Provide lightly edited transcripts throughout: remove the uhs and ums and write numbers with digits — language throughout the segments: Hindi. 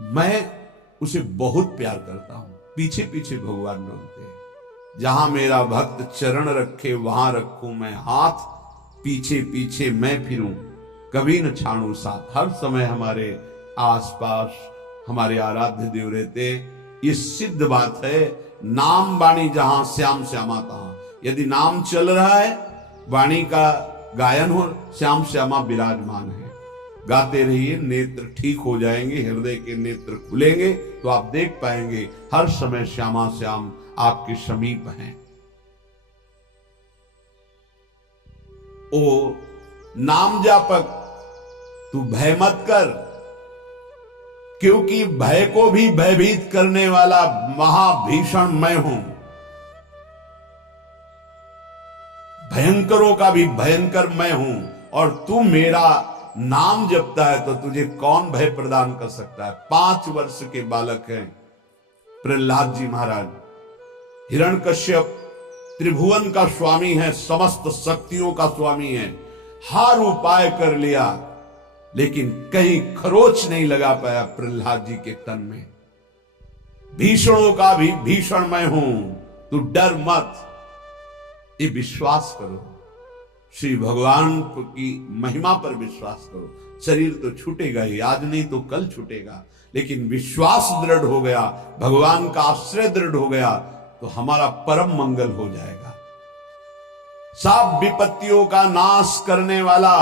मैं उसे बहुत प्यार करता हूं। पीछे पीछे भगवान बोलते हैं, जहां मेरा भक्त चरण रखे वहां रखूं मैं हाथ, पीछे पीछे मैं फिरूं कभी न छाड़ू साथ। हर समय हमारे आसपास हमारे आराध्य देव रहते। ये सिद्ध बात है, नाम वाणी जहां श्याम श्यामा तहां। यदि नाम चल रहा है, वाणी का गायन हो, श्याम श्यामा विराजमान है। गाते रहिए, नेत्र ठीक हो जाएंगे, हृदय के नेत्र खुलेंगे तो आप देख पाएंगे हर समय श्यामा श्याम आपके समीप हैं। ओ नाम जापक, तू भय मत कर, क्योंकि भय को भी भयभीत करने वाला महाभीषण मैं हूं। भयंकरों का भी भयंकर मैं हूं, और तू मेरा नाम जपता है तो तुझे कौन भय प्रदान कर सकता है। 5 वर्ष के बालक हैं प्रहलाद जी महाराज। हिरण्यकश्यप त्रिभुवन का स्वामी है, समस्त शक्तियों का स्वामी है। हर उपाय कर लिया, लेकिन कहीं खरोच नहीं लगा पाया प्रहलाद जी के तन में। भीषणों का भी भीषण मैं हूं, तू डर मत, ये विश्वास करो। श्री भगवान की महिमा पर विश्वास करो। शरीर तो छूटेगा ही, आज नहीं तो कल छूटेगा, लेकिन विश्वास दृढ़ हो गया, भगवान का आश्रय दृढ़ हो गया तो हमारा परम मंगल हो जाएगा। सब विपत्तियों का नाश करने वाला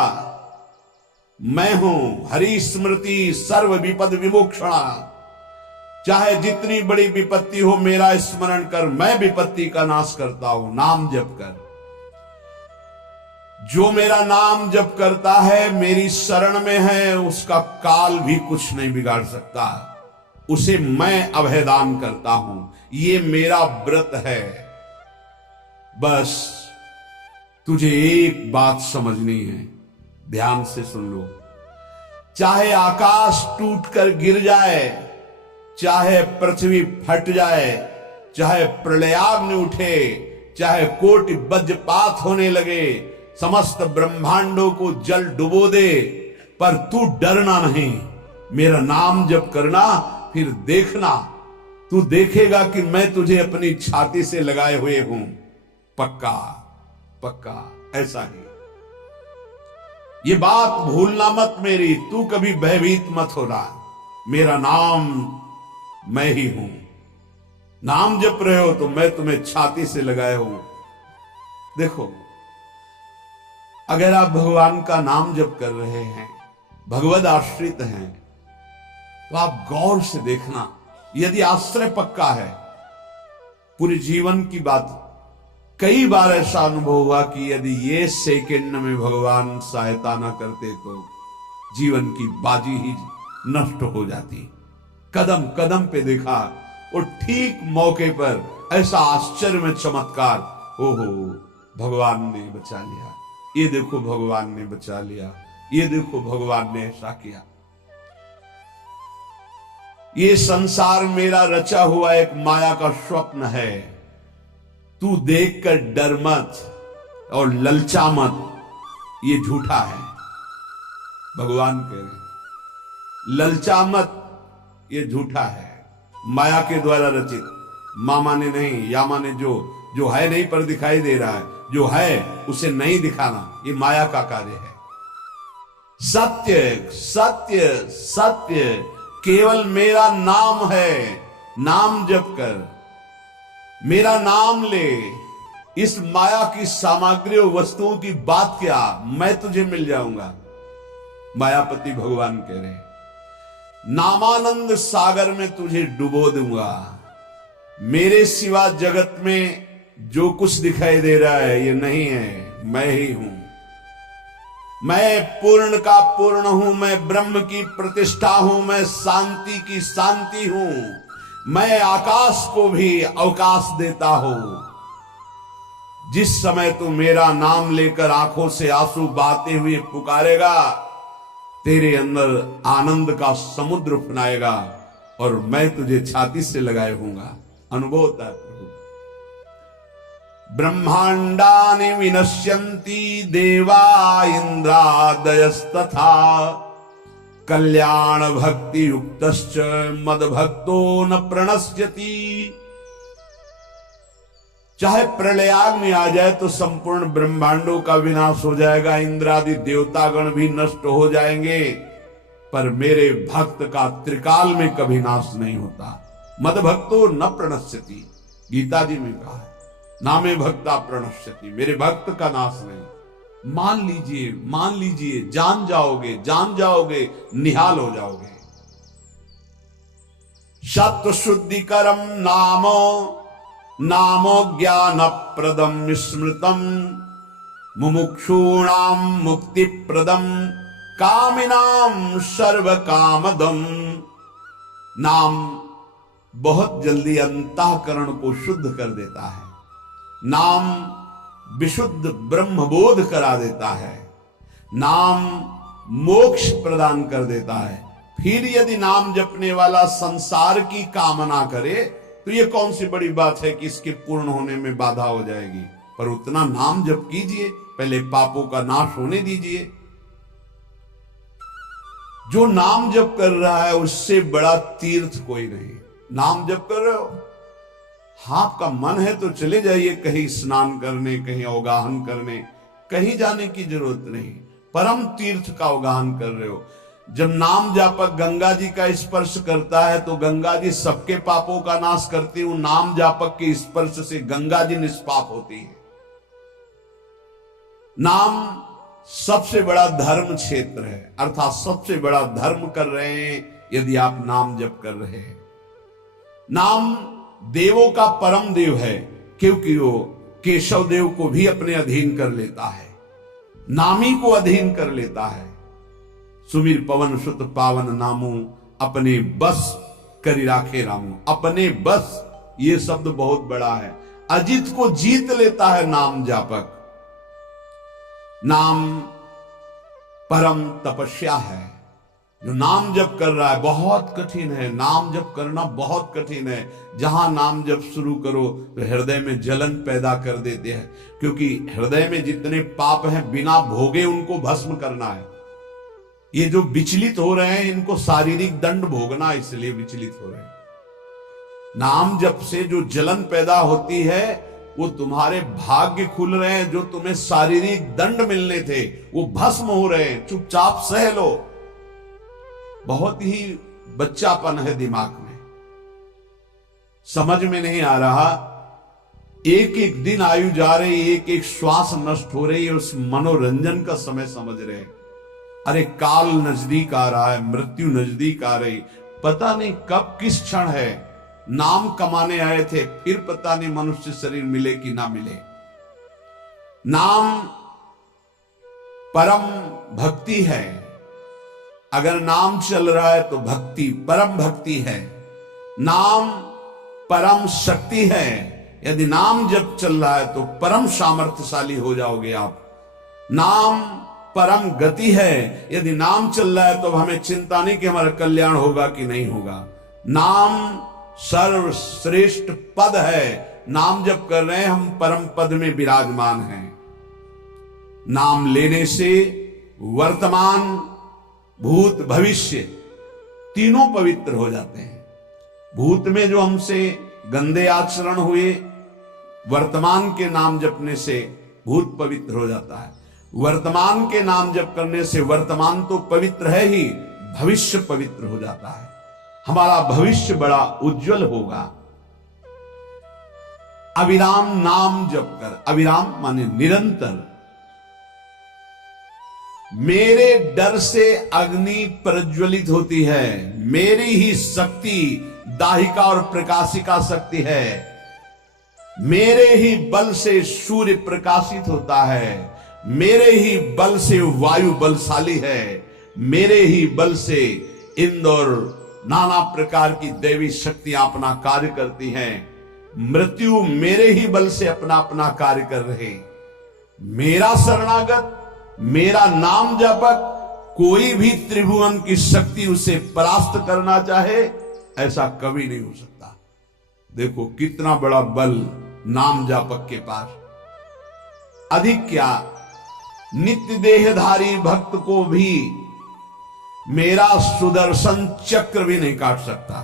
मैं हूं। हरि स्मृति सर्व विपद विमोक्षणा। चाहे जितनी बड़ी विपत्ति हो, मेरा स्मरण कर, मैं विपत्ति का नाश करता हूं। नाम जप कर। जो मेरा नाम जप करता है, मेरी शरण में है, उसका काल भी कुछ नहीं बिगाड़ सकता। उसे मैं अभयदान करता हूं। ये मेरा व्रत है। बस तुझे एक बात समझनी है, ध्यान से सुन लो। चाहे आकाश टूटकर गिर जाए, चाहे पृथ्वी फट जाए, चाहे प्रलयाग्नि उठे, चाहे कोटि वज्रपात होने लगे, समस्त ब्रह्मांडों को जल डुबो दे, पर तू डरना नहीं। मेरा नाम जप करना, फिर देखना, तू देखेगा कि मैं तुझे अपनी छाती से लगाए हुए हूं। पक्का पक्का ऐसा ही। ये बात भूलना मत मेरी, तू कभी भयभीत मत होना। मेरा नाम मैं ही हूं। नाम जप रहे हो तो मैं तुम्हें छाती से लगाए हूं। देखो, अगर आप भगवान का नाम जप कर रहे हैं, भगवद आश्रित हैं, तो आप गौर से देखना। यदि आश्रय पक्का है, पूरे जीवन की बात, कई बार ऐसा अनुभव हुआ कि यदि ये सेकंड में भगवान सहायता ना करते तो जीवन की बाजी ही नष्ट हो जाती। कदम कदम पे देखा, और ठीक मौके पर ऐसा आश्चर्य में चमत्कार, ओहो भगवान ने बचा लिया, ये देखो भगवान ने बचा लिया, ये देखो भगवान ने ऐसा किया। ये संसार मेरा रचा हुआ एक माया का स्वप्न है। तू देखकर डर मत और ललचा मत, ये झूठा है। भगवान कह रहे ललचा मत, ये झूठा है, माया के द्वारा रचित। मामा ने नहीं, यामा ने जो है नहीं पर दिखाई दे रहा है, जो है उसे नहीं दिखाना, ये माया का कार्य है। सत्य सत्य सत्य केवल मेरा नाम है। नाम जप कर, मेरा नाम ले। इस माया की सामग्री और वस्तुओं की बात क्या, मैं तुझे मिल जाऊंगा। मायापति भगवान कह रहे नामानंद सागर में तुझे डुबो दूंगा। मेरे सिवा जगत में जो कुछ दिखाई दे रहा है ये नहीं है, मैं ही हूं। मैं पूर्ण का पूर्ण हूं, मैं ब्रह्म की प्रतिष्ठा हूं, मैं शांति की शांति हूं। मैं आकाश को भी अवकाश देता हूं। जिस समय तू मेरा नाम लेकर आंखों से आंसू बहाते हुए पुकारेगा, तेरे अंदर आनंद का समुद्र फनाएगा और मैं तुझे छाती से लगाए हूंगा। अनुभव होता है प्रभु। ब्रह्मांडानि विनश्यन्ति देवा इंद्रादयस्तथा कल्याण भक्ति युक्तश्च मद भक्तो न प्रणश्यति। चाहे प्रलयाग्नि आ जाए तो संपूर्ण ब्रह्मांडों का विनाश हो जाएगा, इंद्रादि देवतागण भी नष्ट हो जाएंगे, पर मेरे भक्त का त्रिकाल में कभी नाश नहीं होता। मद भक्तो न प्रणश्यति, गीता जी में कहा है, नामे भक्ता प्रणश्यति, मेरे भक्त का नाश नहीं। मान लीजिए, जान जाओगे, निहाल हो जाओगे। सत्व शुद्धिकरम नामो ज्ञान प्रदम स्मृतम मुमुक्षूणाम मुक्ति प्रदम कामिनाम सर्व कामदम। नाम बहुत जल्दी अंतःकरण को शुद्ध कर देता है, नाम विशुद्ध ब्रह्मबोध करा देता है, नाम मोक्ष प्रदान कर देता है। फिर यदि नाम जपने वाला संसार की कामना करे तो ये कौन सी बड़ी बात है कि इसके पूर्ण होने में बाधा हो जाएगी। पर उतना नाम जप कीजिए, पहले पापों का नाश होने दीजिए। जो नाम जप कर रहा है उससे बड़ा तीर्थ कोई नहीं। नाम जप कर रहे हो, आपका मन है तो चले जाइए कहीं स्नान करने, कहीं अवगाहन करने, कहीं जाने की जरूरत नहीं। परम तीर्थ का अवगाहन कर रहे हो। जब नाम जापक गंगा जी का स्पर्श करता है तो गंगा जी सबके पापों का नाश करती है। नाम जापक के स्पर्श से गंगा जी निष्पाप होती है। नाम सबसे बड़ा धर्म क्षेत्र है, अर्थात सबसे बड़ा धर्म कर रहे हैं यदि आप नाम जप कर रहे हैं। नाम देवों का परम देव है, क्योंकि वो केशव देव को भी अपने अधीन कर लेता है, नामी को अधीन कर लेता है। सुमिर पवन सुत पावन नामू अपने बस करी राखे रामू। अपने बस, ये शब्द बहुत बड़ा है। अजित को जीत लेता है नाम जापक। नाम परम तपस्या है। जो नाम जप कर रहा है बहुत कठिन है, नाम जप करना बहुत कठिन है। जहां नाम जप शुरू करो तो हृदय में जलन पैदा कर देते हैं, क्योंकि हृदय में जितने पाप हैं बिना भोगे उनको भस्म करना है। ये जो विचलित हो रहे हैं इनको शारीरिक दंड भोगना, इसलिए विचलित हो रहे हैं। नाम जप से जो जलन पैदा होती है वो तुम्हारे भाग्य खुल रहे हैं, जो तुम्हें शारीरिक दंड मिलने थे वो भस्म हो रहे हैं। चुपचाप सह लो। बहुत ही बच्चापन है दिमाग में, समझ में नहीं आ रहा। एक एक दिन आयु जा रही, एक एक श्वास नष्ट हो रही है, उस मनोरंजन का समय समझ रहे हैं। अरे काल नजदीक आ रहा है, मृत्यु नजदीक आ रही, पता नहीं कब किस क्षण है। नाम कमाने आए थे, फिर पता नहीं मनुष्य शरीर मिले कि ना मिले। नाम परम भक्ति है। अगर नाम चल रहा है तो भक्ति परम भक्ति है। नाम परम शक्ति है। यदि नाम जब चल रहा है तो परम सामर्थ्यशाली हो जाओगे आप। नाम परम गति है। यदि नाम चल रहा है तो हमें चिंता नहीं कि हमारा कल्याण होगा कि नहीं होगा। नाम सर्वश्रेष्ठ पद है। नाम जप कर रहे हैं हम, परम पद में विराजमान हैं। नाम लेने से वर्तमान भूत भविष्य तीनों पवित्र हो जाते हैं। भूत में जो हमसे गंदे आचरण हुए, वर्तमान के नाम जपने से भूत पवित्र हो जाता है। वर्तमान के नाम जप करने से वर्तमान तो पवित्र है ही, भविष्य पवित्र हो जाता है। हमारा भविष्य बड़ा उज्जवल होगा। अविराम नाम जप कर, अविराम माने निरंतर। मेरे डर से अग्नि प्रज्वलित होती है, मेरी ही शक्ति दाहिका और प्रकाशिका शक्ति है। मेरे ही बल से सूर्य प्रकाशित होता है, मेरे ही बल से वायु बलशाली है, मेरे ही बल से इंद्र और नाना प्रकार की दैवी शक्तियां अपना कार्य करती हैं। मृत्यु मेरे ही बल से अपना अपना कार्य कर रहे। मेरा शरणागत, मेरा नाम जपक, कोई भी त्रिभुवन की शक्ति उसे परास्त करना चाहे ऐसा कभी नहीं हो सकता। देखो कितना बड़ा बल नाम जापक के पास। अधिक क्या, नित्य देहधारी भक्त को भी मेरा सुदर्शन चक्र भी नहीं काट सकता।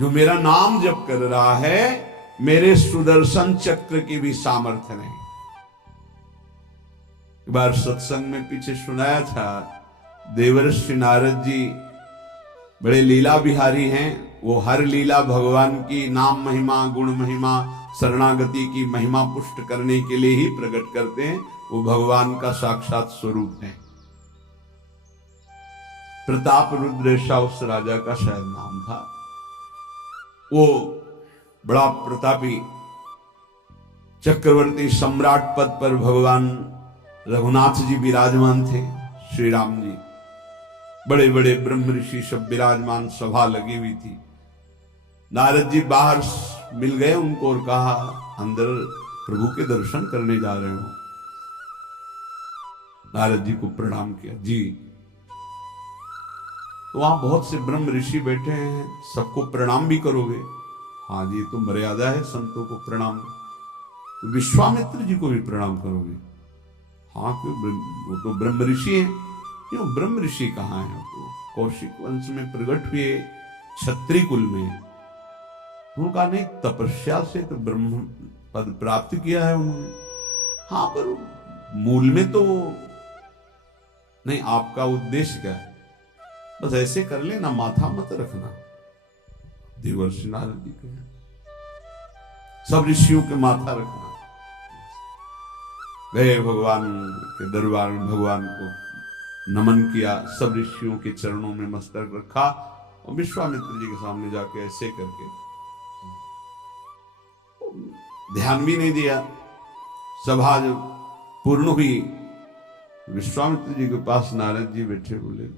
जो मेरा नाम जप कर रहा है, मेरे सुदर्शन चक्र की भी सामर्थ्य नहीं। एक बार सत्संग में पीछे सुनाया था, देवर्षि नारद जी बड़े लीला बिहारी हैं। वो हर लीला भगवान की नाम महिमा, गुण महिमा, शरणागति की महिमा पुष्ट करने के लिए ही प्रकट करते हैं। वो भगवान का साक्षात स्वरूप है। प्रताप रुद्र ऐसा उस राजा का शायद नाम था। वो बड़ा प्रतापी चक्रवर्ती सम्राट पद पर भगवान रघुनाथ जी विराजमान थे। श्री राम जी, बड़े बड़े ब्रह्म ऋषि सब विराजमान, सभा लगी हुई थी। नारद जी बाहर मिल गए उनको और कहा, अंदर प्रभु के दर्शन करने जा रहे हो। नारद जी को प्रणाम किया। जी, तो वहां बहुत से ब्रह्म ऋषि बैठे हैं, सबको प्रणाम भी करोगे? हाँ जी, तो मर्यादा है संतों को प्रणाम। तो विश्वामित्र जी को भी प्रणाम करोगे? हाँ, क्यों, वो तो ब्रह्म ऋषि हैं। क्यों, ब्रह्म ऋषि कहाँ हैं? तो कौशिक वंश में प्रकट हुए, क्षत्रिय कुल में। उनका नहीं, तपस्या से तो ब्रह्म पद प्राप्त किया है उन्होंने। हाँ, पर मूल में तो नहीं। आपका उद्देश्य क्या है? बस ऐसे कर लेना, माथा मत रखना। देवर्षि नारद जी कहे, सब ऋषियों के माथा रखना। गए भगवान के दरबार में, भगवान को नमन किया, सब ऋषियों के चरणों में मस्तक रखा और विश्वामित्र जी के सामने जाके ऐसे करके ध्यान भी नहीं दिया। सभा जब पूर्ण हुई, विश्वामित्र जी के पास नारद जी बैठे, बोले,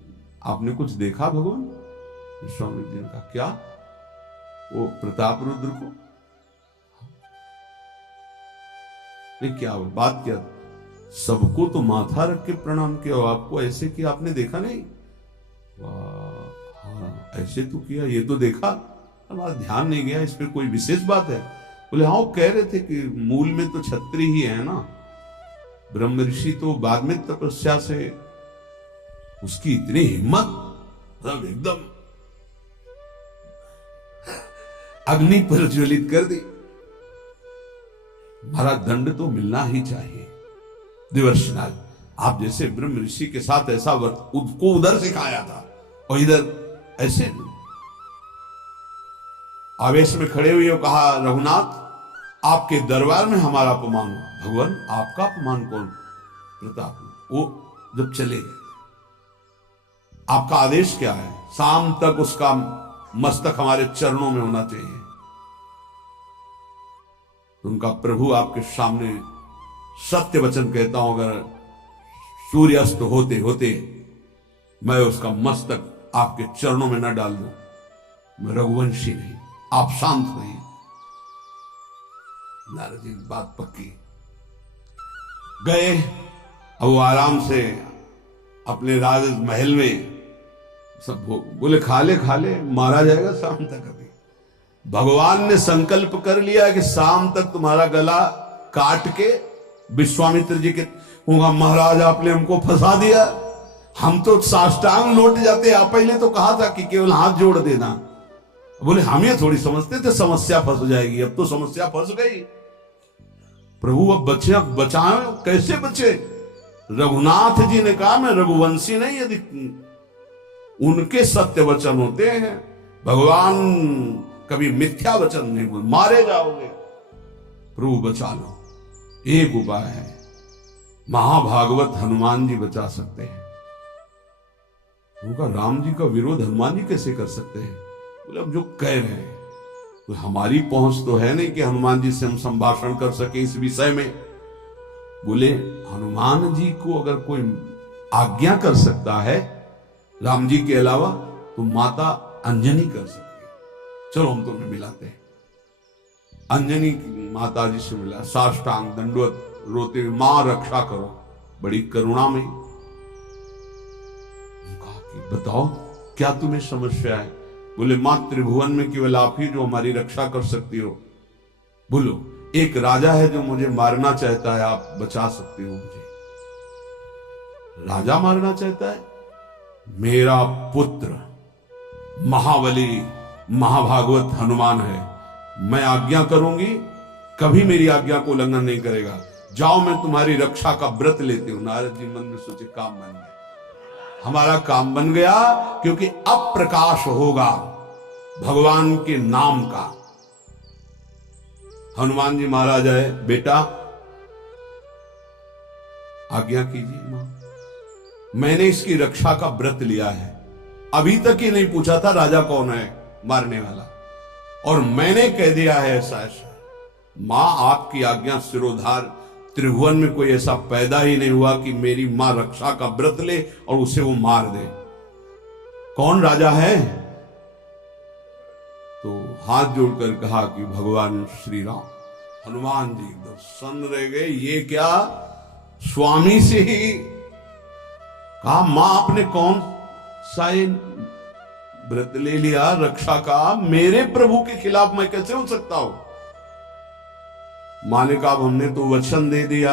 आपने कुछ देखा भगवान? विश्वामित्र जी ने कहा, क्या? वो प्रताप रुद्र को? क्या बात क्या? सबको तो माथा रख के प्रणाम किया, आपको ऐसे किया, आपने देखा नहीं? वाह, हाँ ऐसे तो किया, ये तो देखा, हमारा ध्यान नहीं गया, इस पर कोई विशेष बात है? बोले हाँ, वो कह रहे थे कि मूल में तो क्षत्रिय ही है ना, ब्रह्म ऋषि तो बाद में तपस्या से, उसकी इतनी हिम्मत, मतलब एकदम अग्नि पर ज्वलित कर दी। हमारा दंड तो मिलना ही चाहिए। देवर्षि नारद, आप जैसे ब्रह्म ऋषि के साथ ऐसा वर्त उसको उधर सिखाया था और इधर ऐसे आवेश में खड़े हुए और कहा, रघुनाथ, आपके दरबार में हमारा अपमान हुआ। भगवान, आपका अपमान कौन? प्रताप। वो जब चले गए, आपका आदेश क्या है? शाम तक उसका मस्तक हमारे चरणों में होना चाहिए। तो उनका प्रभु आपके सामने सत्य वचन कहता हूं, अगर सूर्यास्त होते होते मैं उसका मस्तक आपके चरणों में न डाल दूं, मैं रघुवंशी नहीं। आप शांत हुए। नारद जी बात पक्की। गए, अब वो आराम से अपने राज महल में, सब बोले खा ले, मारा जाएगा शाम तक। अभी भगवान ने संकल्प कर लिया कि शाम तक तुम्हारा गला काट के विश्वामित्र जी के होगा, महाराज आपने हमको फंसा दिया, हम तो साष्टांग लौट जाते। आप पहले तो कहा था कि केवल हाथ जोड़ देना। बोले हम ये थोड़ी समझते थे समस्या फंस जाएगी, अब तो समस्या फंस गई। प्रभु अब बचे, अब बचाए, कैसे बचे? रघुनाथ जी ने कहा, मैं रघुवंशी नहीं, यदि उनके सत्य वचन होते हैं, भगवान कभी मिथ्या वचन नहीं बोल, मारे जाओगे। प्रभु बचा लो। एक उपाय है, महाभागवत हनुमान जी बचा सकते हैं। उनका राम जी का विरोध हनुमान जी कैसे कर सकते हैं? बोले अब जो कह रहे हैं, तो हमारी पहुंच तो है नहीं कि हनुमान जी से हम संभाषण कर सके इस विषय में। बोले हनुमान जी को अगर कोई आज्ञा कर सकता है राम जी के अलावा, तो माता अंजनी कर सकती है। चलो हम तुम्हें मिलाते हैं। अंजनी माता जी से मिला, साष्टांग दंडवत रोते हुए, मां रक्षा करो, बड़ी करुणा में। कहा कि बताओ क्या तुम्हें समस्या है? बोले मां, त्रिभुवन में केवल आप ही जो हमारी रक्षा कर सकती हो। बोलो, एक राजा है जो मुझे मारना चाहता है, आप बचा सकते हो मुझे? राजा मारना चाहता है? मेरा पुत्र महाबली महाभागवत हनुमान है, मैं आज्ञा करूंगी, कभी मेरी आज्ञा को उल्लंघन नहीं करेगा। जाओ, मैं तुम्हारी रक्षा का व्रत लेती हूं। नारद जी मन में सोचे, काम बन गया, हमारा काम बन गया, क्योंकि अब प्रकाश होगा भगवान के नाम का। हनुमान जी महाराज आए, बेटा आज्ञा कीजिए मां, मैंने इसकी रक्षा का व्रत लिया है। अभी तक ही नहीं पूछा था राजा कौन है मारने वाला, और मैंने कह दिया है ऐसा ऐसा। मां आपकी आज्ञा सिरोधार, त्रिभुवन में कोई ऐसा पैदा ही नहीं हुआ कि मेरी मां रक्षा का व्रत ले और उसे वो मार दे। कौन राजा है? तो हाथ जोड़कर कहा कि भगवान श्री राम। हनुमान जी एकदम सन्न रह गए, ये क्या? स्वामी से ही कहा, मां आपने कौन सा व्रत ले लिया रक्षा का? मेरे प्रभु के खिलाफ मैं कैसे हो सकता हूं? मां ने कहा, हमने तो वचन दे दिया।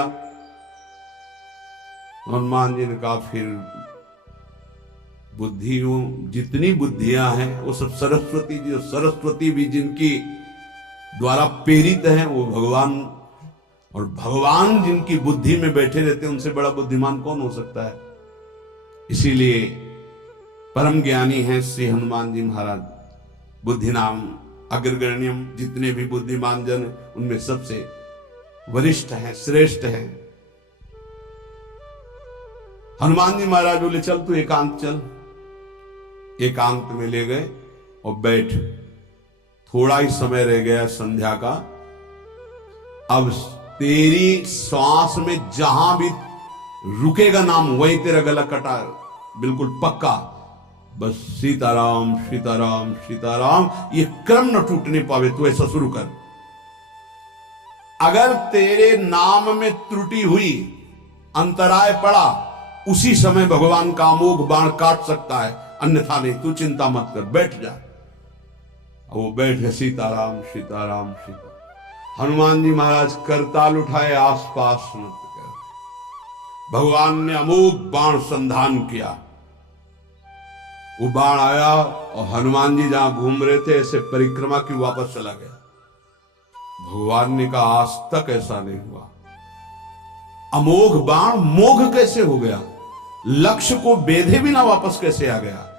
हनुमान जी ने कहा, फिर बुद्धियों जितनी बुद्धियां हैं वो सब सरस्वती जी, सरस्वती भी जिनकी द्वारा प्रेरित हैं वो भगवान, और भगवान जिनकी बुद्धि में बैठे रहते हैं उनसे बड़ा बुद्धिमान कौन हो सकता है? इसीलिए परम ज्ञानी हैं श्री हनुमान जी महाराज। बुद्धि नाम अग्रगण्यम, जितने भी बुद्धिमान जन उनमें सबसे वरिष्ठ हैं, श्रेष्ठ हैं। हनुमान जी महाराज बोले, चल तू एकांत चल। एकांत में ले गए और बैठ। थोड़ा ही समय रह गया संध्या का। अब तेरी श्वास में जहां भी रुकेगा नाम, वहीं तेरा गला कटा, बिल्कुल पक्का। बस सीताराम सीताराम सीताराम, ये क्रम न टूटने पावे, तू ऐसा शुरू कर। अगर तेरे नाम में त्रुटि हुई, अंतराय पड़ा, उसी समय भगवान का अमोघ बाण काट सकता है, अन्यथा नहीं। तू चिंता मत कर, बैठ जा। वो बैठ गए, सीताराम सीताराम सीताराम। हनुमान जी महाराज करताल उठाए, आसपास मत कर। भगवान ने अमोघ बाण संधान किया। वो बाण आया और हनुमान जी जहां घूम रहे थे ऐसे परिक्रमा की वापस चला गया। भगवान ने कहा, आज तक ऐसा नहीं हुआ। अमोघ बाण मोघ कैसे हो गया? लक्ष्य को बेधे बिना वापस कैसे आ गया?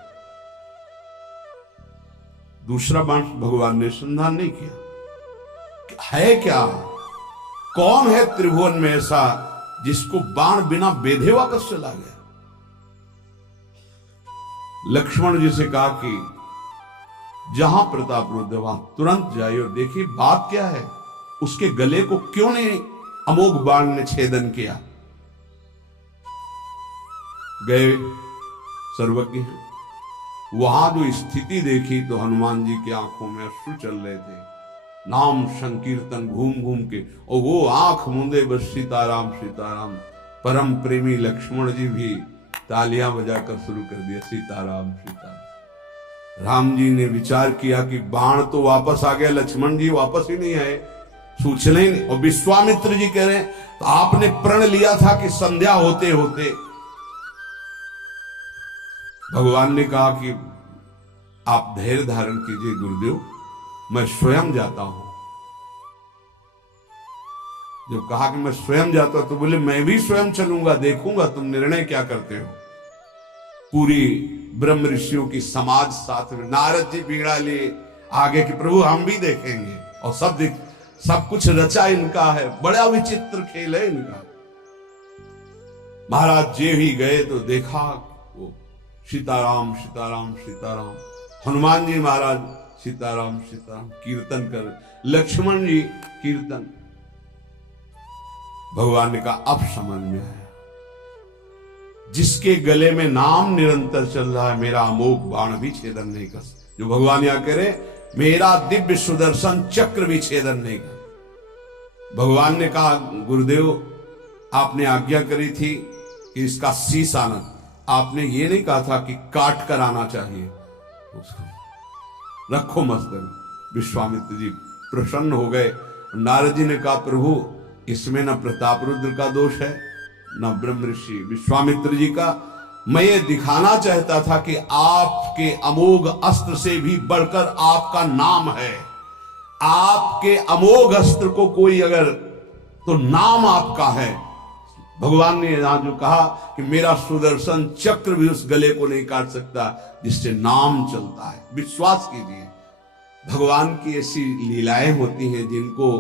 दूसरा बाण भगवान ने संधान नहीं किया। है क्या? कौन है त्रिभुवन में ऐसा जिसको बाण बिना बेधे वापस चला गया? लक्ष्मण जी से कहा कि जहां प्रताप रुद्र वहां तुरंत जाइए और देखिए बात क्या है, उसके गले को क्यों नहीं अमोघ बाण ने छेदन किया। गए, सर्वज्ञ हैं। वहां जो स्थिति देखी तो हनुमान जी की आंखों में अश्रु चल रहे थे। नाम संकीर्तन घूम घूम के, और वो आंख मूंदे बस सीताराम सीताराम। परम प्रेमी लक्ष्मण जी भी तालियां बजाकर शुरू कर दिया, सीताराम सीताराम। राम जी ने विचार किया कि बाण तो वापस आ गया, लक्ष्मण जी वापस ही नहीं आए, सूचना ही नहीं। और विश्वामित्र जी कह रहे हैं, तो आपने प्रण लिया था कि संध्या होते होते। भगवान ने कहा कि आप धैर्य धारण कीजिए गुरुदेव, मैं स्वयं जाता हूं। जब कहा कि मैं स्वयं जाता हूं तो बोले, मैं भी स्वयं चलूंगा, देखूंगा तुम निर्णय क्या करते हो। पूरी ब्रह्म ऋषियों की समाज साथ में, नारद जी बीड़ा लिए आगे कि प्रभु हम भी देखेंगे, और सब कुछ रचा इनका है, बड़ा विचित्र खेल है इनका। महाराज जे ही गए तो देखा वो सीताराम सीताराम सीताराम। हनुमान जी महाराज सीताराम सीताराम कीर्तन कर, लक्ष्मण जी कीर्तन। भगवान ने कहा, अब समझ में आया, जिसके गले में नाम निरंतर चल रहा है, मेरा अमोघ बाण भी छेदन नहीं कर। जो भगवान यहां कह रहे, मेरा दिव्य सुदर्शन चक्र भी छेदन नहीं कर। भगवान ने कहा, गुरुदेव आपने आज्ञा करी थी कि इसका शीश आना, आपने ये नहीं कहा था कि काट कर आना चाहिए उसको, रखो मस्तक। विश्वामित्र जी प्रसन्न हो गए। नारद जी ने कहा, प्रभु इसमें न प्रताप रुद्र का दोष है, न ब्रह्म ऋषि विश्वामित्र जी का, मैं ये दिखाना चाहता था कि आपके अमोघ अस्त्र से भी बढ़कर आपका नाम है। आपके अमोघ अस्त्र को कोई अगर, तो नाम आपका है। भगवान ने यहां जो कहा कि मेरा सुदर्शन चक्र भी उस गले को नहीं काट सकता जिससे नाम चलता है। विश्वास कीजिए, भगवान की ऐसी लीलाएं होती हैं जिनको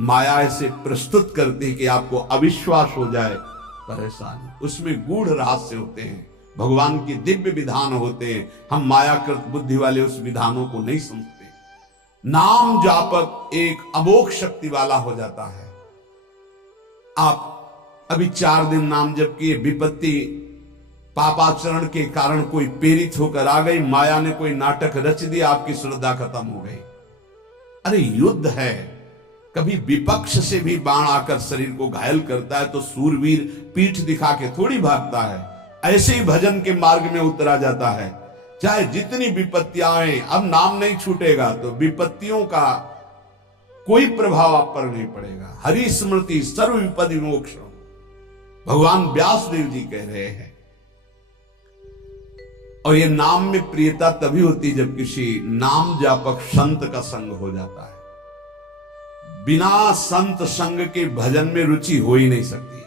माया ऐसे प्रस्तुत करती है कि आपको अविश्वास हो जाए, परेशानी। उसमें गूढ़ रहस्य होते हैं, भगवान की दिव्य विधान होते हैं। हम मायाकृत बुद्धि वाले उस विधानों को नहीं समझते। नाम जापक एक अमोघ शक्ति वाला हो जाता है। आप अभी 4 दिन नाम जप किए, विपत्ति पापाचरण के कारण कोई प्रेरित होकर आ गई, माया ने कोई नाटक रच दिया, आपकी श्रद्धा खत्म हो गई। अरे युद्ध है, कभी विपक्ष से भी बाण आकर शरीर को घायल करता है तो सूरवीर पीठ दिखा के थोड़ी भागता है। ऐसे ही भजन के मार्ग में उतरा जाता है, चाहे जितनी विपत्तियां आए। अब नाम नहीं छूटेगा तो विपत्तियों का कोई प्रभाव आप पर नहीं पड़ेगा। हरि स्मृति सर्व विपद विमोक्षण, भगवान व्यासदेव जी कह रहे हैं। और ये नाम में प्रियता तभी होती जब किसी नाम जापक संत का संग हो जाता है। बिना संत संग के भजन में रुचि हो ही नहीं सकती।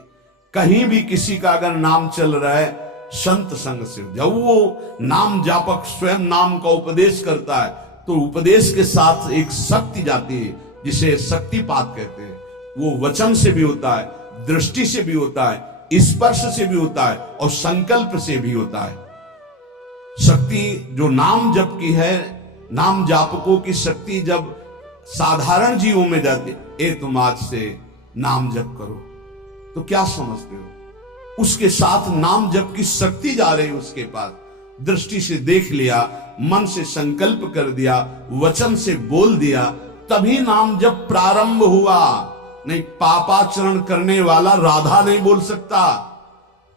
कहीं भी किसी का अगर नाम चल रहा है, संत संग से, जब वो नाम जापक स्वयं नाम का उपदेश करता है तो उपदेश के साथ एक शक्ति जाती है जिसे शक्तिपात कहते हैं। वो वचन से भी होता है, दृष्टि से भी होता है, स्पर्श से भी होता है और संकल्प से भी होता है। शक्ति जो नाम जप की है, नाम जापकों की शक्ति जब साधारण जीवों में जाती है, ए तुम आज से नाम जप करो, तो क्या समझते हो? उसके साथ नाम जप की शक्ति जा रही है उसके पास। दृष्टि से देख लिया, मन से संकल्प कर दिया, वचन से बोल दिया, तभी नाम जप प्रारंभ हुआ। नहीं, पापाचरण करने वाला राधा नहीं बोल सकता।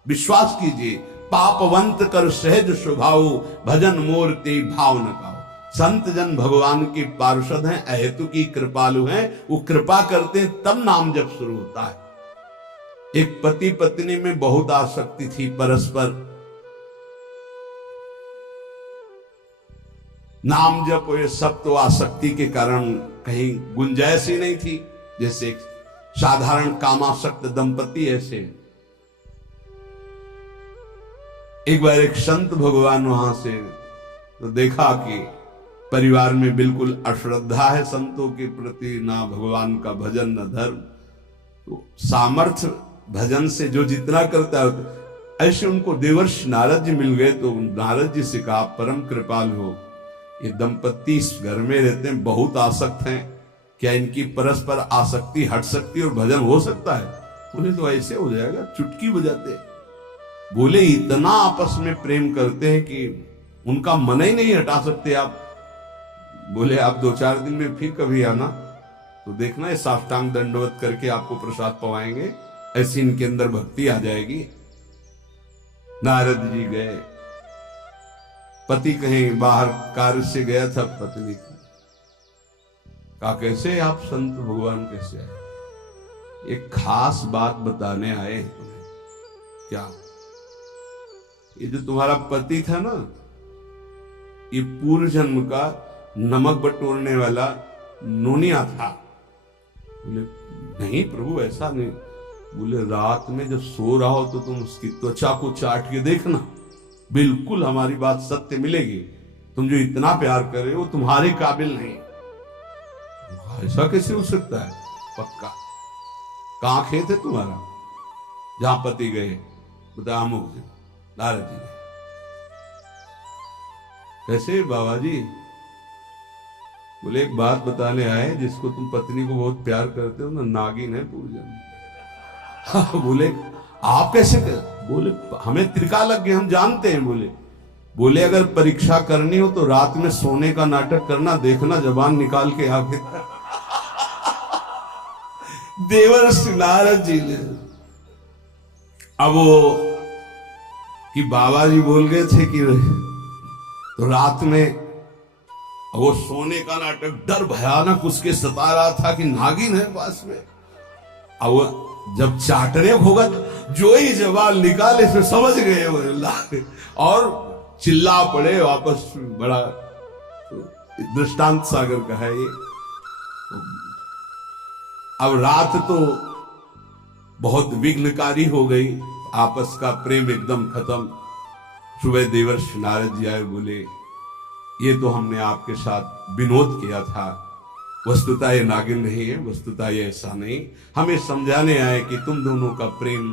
विश्वास कीजिए, पापवंत कर सहज स्वभाव, भजन मोर ते भाव न पाओ। संत जन भगवान के पार्षद हैं, अहेतु की कृपालु हैं, वो कृपा करते हैं तब नाम जप शुरू होता है। एक पति पत्नी में बहुत आसक्ति थी परस्पर, नाम जप ये सब तो आसक्ति के कारण कहीं गुंजाइश ही नहीं थी। जैसे साधारण कामासक्त दंपति ऐसे। एक बार एक संत भगवान वहां से तो देखा कि परिवार में बिल्कुल अश्रद्धा है संतों के प्रति, ना भगवान का भजन न धर्म। तो सामर्थ्य भजन से जो जितना करता है, ऐसे उनको देवर्षि नारद जी मिल गए। तो नारद जी से कहा, परम कृपाल हो, ये दंपति इस घर में रहते हैं, बहुत आसक्त हैं, क्या इनकी परस्पर आसक्ति हट सकती है और भजन हो सकता है? बोले तो ऐसे हो जाएगा, चुटकी बजाते। बोले इतना आपस में प्रेम करते हैं कि उनका मन ही नहीं हटा सकते आप। बोले आप 2-4 दिन में फिर कभी आना तो देखना, ये साष्टांग दंडवत करके आपको प्रसाद पवाएंगे, ऐसी इनके अंदर भक्ति आ जाएगी। नारद जी गए, पति कहीं बाहर कार्य से गया था, पत्नी की कहा कैसे आप संत भगवान कैसे आए? एक खास बात बताने आए हैं तुम्हें। क्या? ये जो तुम्हारा पति था ना, ये पूर्व जन्म का नमक बटोरने वाला नोनिया था। बोले नहीं प्रभु ऐसा नहीं। बोले रात में जब सो रहा हो तो तुम उसकी त्वचा को चाट के देखना, बिल्कुल हमारी बात सत्य मिलेगी। तुम जो इतना प्यार कर रहे हो तुम्हारे काबिल नहीं। ऐसा कैसे हो सकता है? पक्का। कहां खेत है तुम्हारा? जहां पति गए? बता अमुक जी, नारद जी ने। कैसे बाबा जी? बोले एक बात बताने आए, जिसको तुम पत्नी को बहुत प्यार करते हो ना, नागिन है पूर्वजन्म। बोले आप कैसे कर? बोले हमें त्रिकालज्ञ, हम जानते हैं। बोले अगर परीक्षा करनी हो तो रात में सोने का नाटक करना, देखना जबान निकाल के आगे। देवर्षि नारद जी ने अब वो कि बाबा जी बोल गए थे कि तो रात में वो सोने का नाटक, डर भयानक उसके सता रहा था कि नागिन है पास में। अब वो जब चाटने होगा जो ही जवाब निकाले फिर समझ गए वो और चिल्ला पड़े वापस। बड़ा दृष्टांत सागर का है ये। अब रात तो बहुत विघ्नकारी हो गई, आपस का प्रेम एकदम खत्म। सुबह देवर्षि नारद जी आए, बोले ये तो हमने आपके साथ विनोद किया था, वस्तुतः ये नागिन नहीं है, वस्तुतः ये ऐसा नहीं। हमें समझाने आए कि तुम दोनों का प्रेम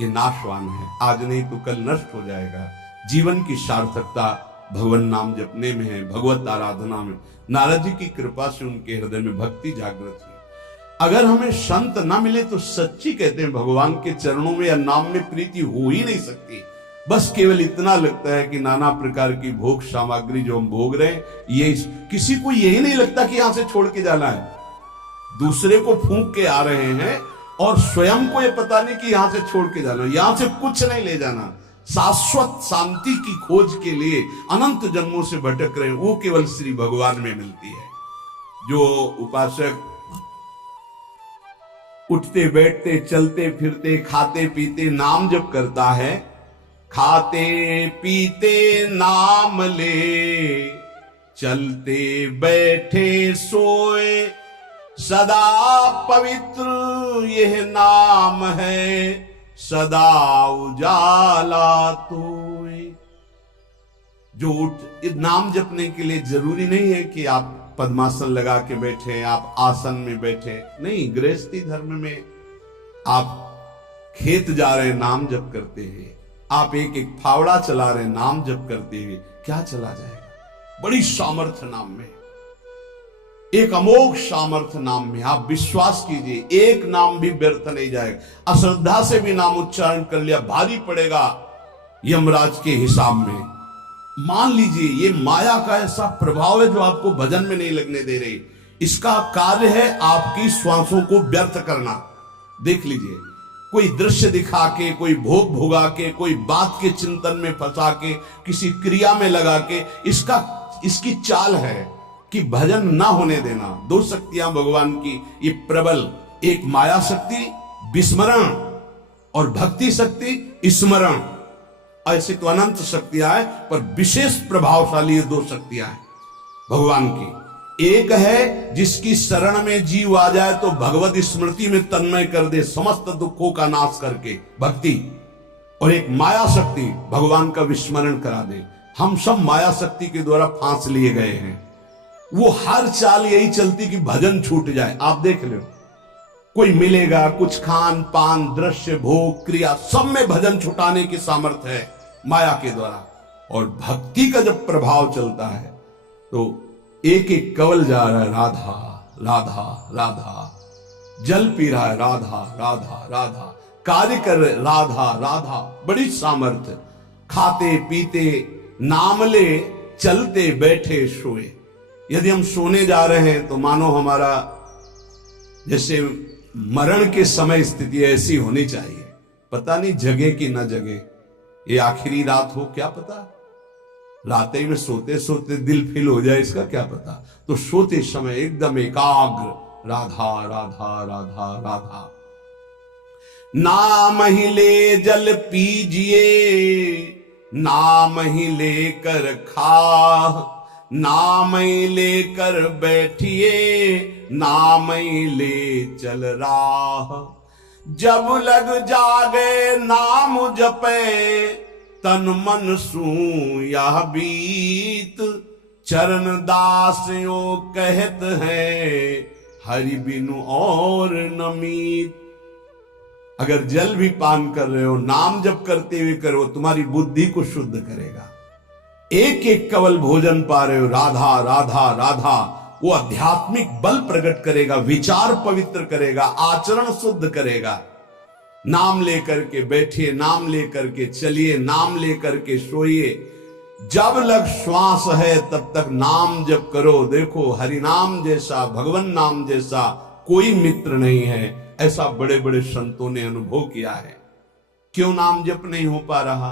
ये नाशवान है, आज नहीं तो कल नष्ट हो जाएगा। जीवन की सार्थकता भगवान नाम जपने में है, भगवत आराधना में। नारद जी की कृपा से उनके हृदय में भक्ति जागृत हुई। अगर हमें संत ना मिले तो सच्ची कहते हैं भगवान के चरणों में या नाम में प्रीति हो ही नहीं सकती। बस केवल इतना लगता है कि नाना प्रकार की भोग सामग्री जो हम भोग रहे हैं, ये किसी को यही नहीं लगता कि यहां से छोड़ के जाना है। दूसरे को फूंक के आ रहे हैं और स्वयं को ये पता नहीं कि यहां से छोड़ के जाना, यहां से कुछ नहीं ले जाना। शाश्वत शांति की खोज के लिए अनंत जन्मों से भटक रहे हैं, वो केवल श्री भगवान में मिलती है। जो उपासक उठते बैठते चलते फिरते खाते पीते नाम जप करता है, खाते पीते नाम ले, चलते बैठे सोए, सदा पवित्र यह नाम है, सदा उजाला तोए। जो उठ नाम जपने के लिए जरूरी नहीं है कि आप पद्मासन लगा के बैठे, आप आसन में बैठे, नहीं। गृहस्थी धर्म में आप खेत जा रहे नाम जप करते हुए, आप एक एक फावड़ा चला रहे नाम जप करते हुए, क्या चला जाएगा? बड़ी सामर्थ्य नाम में, एक अमोघ सामर्थ्य नाम में। आप विश्वास कीजिए, एक नाम भी व्यर्थ नहीं जाएगा। अश्रद्धा से भी नाम उच्चारण कर लिया, भारी पड़ेगा यमराज के हिसाब में। मान लीजिए ये माया का ऐसा प्रभाव है जो आपको भजन में नहीं लगने दे रही। इसका कार्य है आपकी श्वासों को व्यर्थ करना। देख लीजिए, कोई दृश्य दिखा के, कोई भोग भोगा के, कोई बात के चिंतन में फंसा के, किसी क्रिया में लगा के, इसकी चाल है कि भजन ना होने देना। दो शक्तियां भगवान की ये प्रबल, एक माया शक्ति विस्मरण और भक्ति शक्ति स्मरण। ऐसे तो अनंत शक्तियां हैं, पर विशेष प्रभावशाली ये दो शक्तियां हैं भगवान की। एक है जिसकी शरण में जीव आ जाए तो भगवत स्मृति में तन्मय कर दे, समस्त दुखों का नाश करके, भक्ति। और एक माया शक्ति भगवान का विस्मरण करा दे। हम सब माया शक्ति के द्वारा फांस लिए गए हैं। वो हर चाल यही चलती कि भजन छूट जाए। आप देख लो, कोई मिलेगा, कुछ खान पान दृश्य भोग क्रिया सब में भजन छुटाने की सामर्थ्य है माया के द्वारा। और भक्ति का जब प्रभाव चलता है तो एक एक कवल जा रहा है राधा राधा राधा, जल पी रहा है राधा राधा राधा, कार्य कर रहे राधा राधा, बड़ी सामर्थ्य। खाते पीते नाम ले, चलते बैठे सोए। यदि हम सोने जा रहे हैं तो मानो हमारा जैसे मरण के समय स्थिति ऐसी होनी चाहिए। पता नहीं जगे कि ना जगे, ये आखिरी रात हो, क्या पता। रातें में सोते सोते दिल फिल हो जाए, इसका क्या पता। तो सोते समय एकदम एकाग्र राधा राधा राधा राधा। नाम ही ले जल पीजिए, नाम ही लेकर खा, नाम ही लेकर बैठिए, नाम ही ले चल राह। जब लग जागे नाम जपे, तन मन सू यह बीत, चरण दास यो कहत है, हरि बिनु और नमीत। अगर जल भी पान कर रहे हो, नाम जप करते हुए करो, तुम्हारी बुद्धि को शुद्ध करेगा। एक एक कवल भोजन पा रहे हो, राधा राधा राधा, वो आध्यात्मिक बल प्रकट करेगा, विचार पवित्र करेगा, आचरण शुद्ध करेगा। नाम लेकर के बैठिए, नाम लेकर के चलिए, नाम लेकर के सोइए। जब लग श्वास है तब तक नाम जप करो। देखो, हरि नाम जैसा, भगवान नाम जैसा कोई मित्र नहीं है, ऐसा बड़े बड़े संतों ने अनुभव किया है। क्यों नाम जप नहीं हो पा रहा?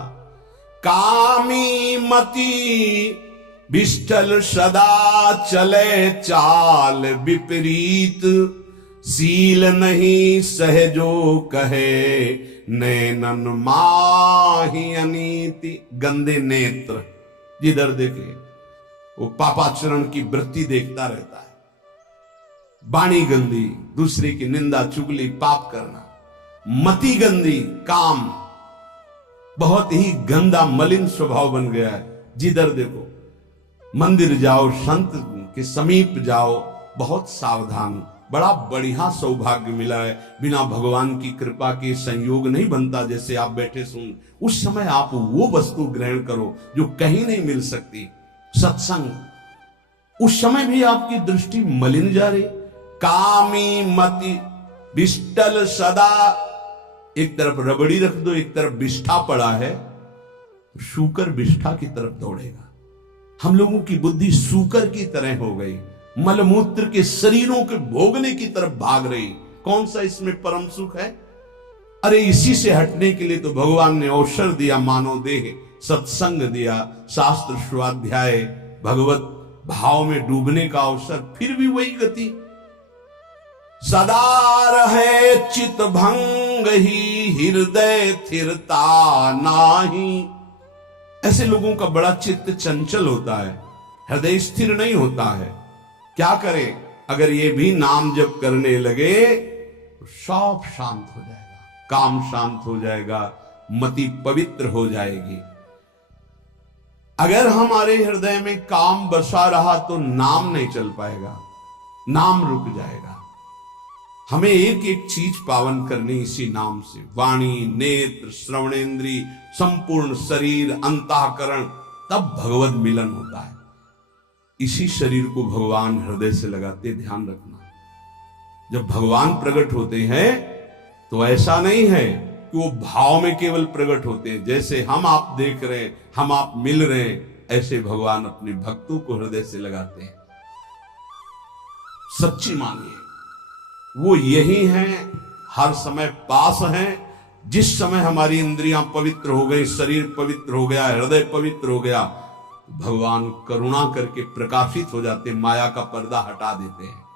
कामी मति विष्ठल सदा चले चाल विपरीत, सील नहीं सहजो कहे नैनन माही अनीति। गंदे नेत्र, जिधर देखे वो पापाचरण की वृत्ति देखता रहता है। वाणी गंदी, दूसरे की निंदा चुगली पाप करना। मति गंदी, काम बहुत ही गंदा मलिन स्वभाव बन गया है। जिधर देखो, मंदिर जाओ, संत के समीप जाओ, बहुत सावधान। बड़ा बढ़िया सौभाग्य मिला है, बिना भगवान की कृपा के संयोग नहीं बनता। जैसे आप बैठे सुन, उस समय आप वो वस्तु ग्रहण करो जो कहीं नहीं मिल सकती, सत्संग। उस समय भी आपकी दृष्टि मलिन जा रही। कामी मति विष्टल सदा, एक तरफ रबड़ी रख दो, एक तरफ विष्ठा पड़ा है, शूकर विष्ठा की तरफ दौड़ेगा। हम लोगों की बुद्धि शूकर की तरह हो गई, मलमूत्र के शरीरों के भोगने की तरफ भाग रही। कौन सा इसमें परम सुख है? अरे इसी से हटने के लिए तो भगवान ने अवसर दिया, मानव देह, सत्संग दिया, शास्त्र स्वाध्याय, भगवत भाव में डूबने का अवसर। फिर भी वही गति। सदा रहे चित भंग ही हृदय स्थिरता नाही। ऐसे लोगों का बड़ा चित्त चंचल होता है, हृदय स्थिर नहीं होता है। क्या करे? अगर ये भी नाम जप करने लगे तो सब शांत हो जाएगा, काम शांत हो जाएगा, मति पवित्र हो जाएगी। अगर हमारे हृदय में काम बसा रहा तो नाम नहीं चल पाएगा, नाम रुक जाएगा। हमें एक एक चीज पावन करनी इसी नाम से। वाणी, नेत्र, श्रवणेन्द्री, संपूर्ण शरीर, अंतःकरण, तब भगवत मिलन होता है। इसी शरीर को भगवान हृदय से लगाते, ध्यान रखना। जब भगवान प्रकट होते हैं तो ऐसा नहीं है कि वो भाव में केवल प्रकट होते हैं। जैसे हम आप देख रहे हैं, हम आप मिल रहे हैं, ऐसे भगवान अपने भक्तों को हृदय से लगाते हैं। सच्ची मानिए, वो यही हैं, हर समय पास हैं। जिस समय हमारी इंद्रियां पवित्र हो गई, शरीर पवित्र हो गया, हृदय पवित्र हो गया, भगवान करुणा करके प्रकाशित हो जाते, माया का पर्दा हटा देते हैं।